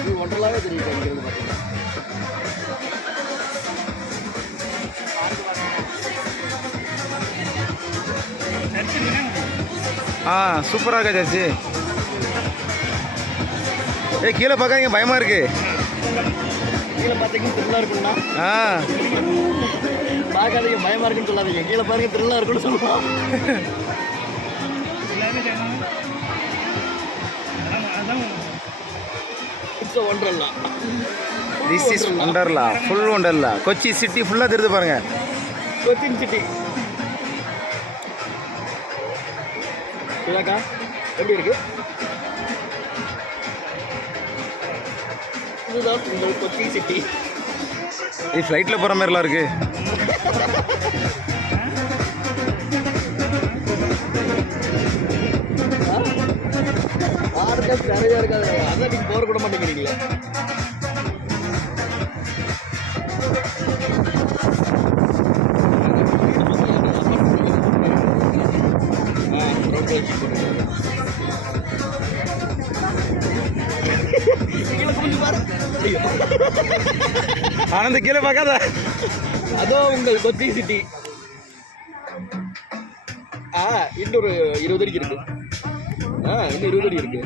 இது ஒன்றலாவே தெரியுது இங்கிருந்து பார்த்தீங்கன்னா. சூப்பராக இருக்கா சர்ச்சு. கீழே பார்க்காதீங்க, பயமா இருக்கு. கீழே பார்த்தீங்கன்னா திருவிழா இருக்குண்ணா. ஆ பார்க்காதீங்க, பயமா இருக்குன்னு சொல்லாதீங்க. கீழே பாருங்க, திருவிழா இருக்குன்னு சொல்லுவோம். It's Wonderla. This is Wonderla, full Wonderla. Kochi city ஃபுல்லாக தெரியுது பாருங்க. கொச்சின் சிட்டி. இதாக்கா எப்படி இருக்கு? இதுதான் உங்கள் கொச்சி சிட்டி. இது ஃப்ளைட்டில் போகிற மாதிரிலாம் இருக்கு. நிறையா இருக்காது, அதான் நீங்கள் போற கூட மாட்டேங்கிறீங்களே. ஆனந்த் கீழே பார்க்காத. அதோ உங்கள் கொச்சி சிட்டி. இன்னொரு 20 அடிக்கு இருக்கு. இன்னும் 20 அடி இருக்கு.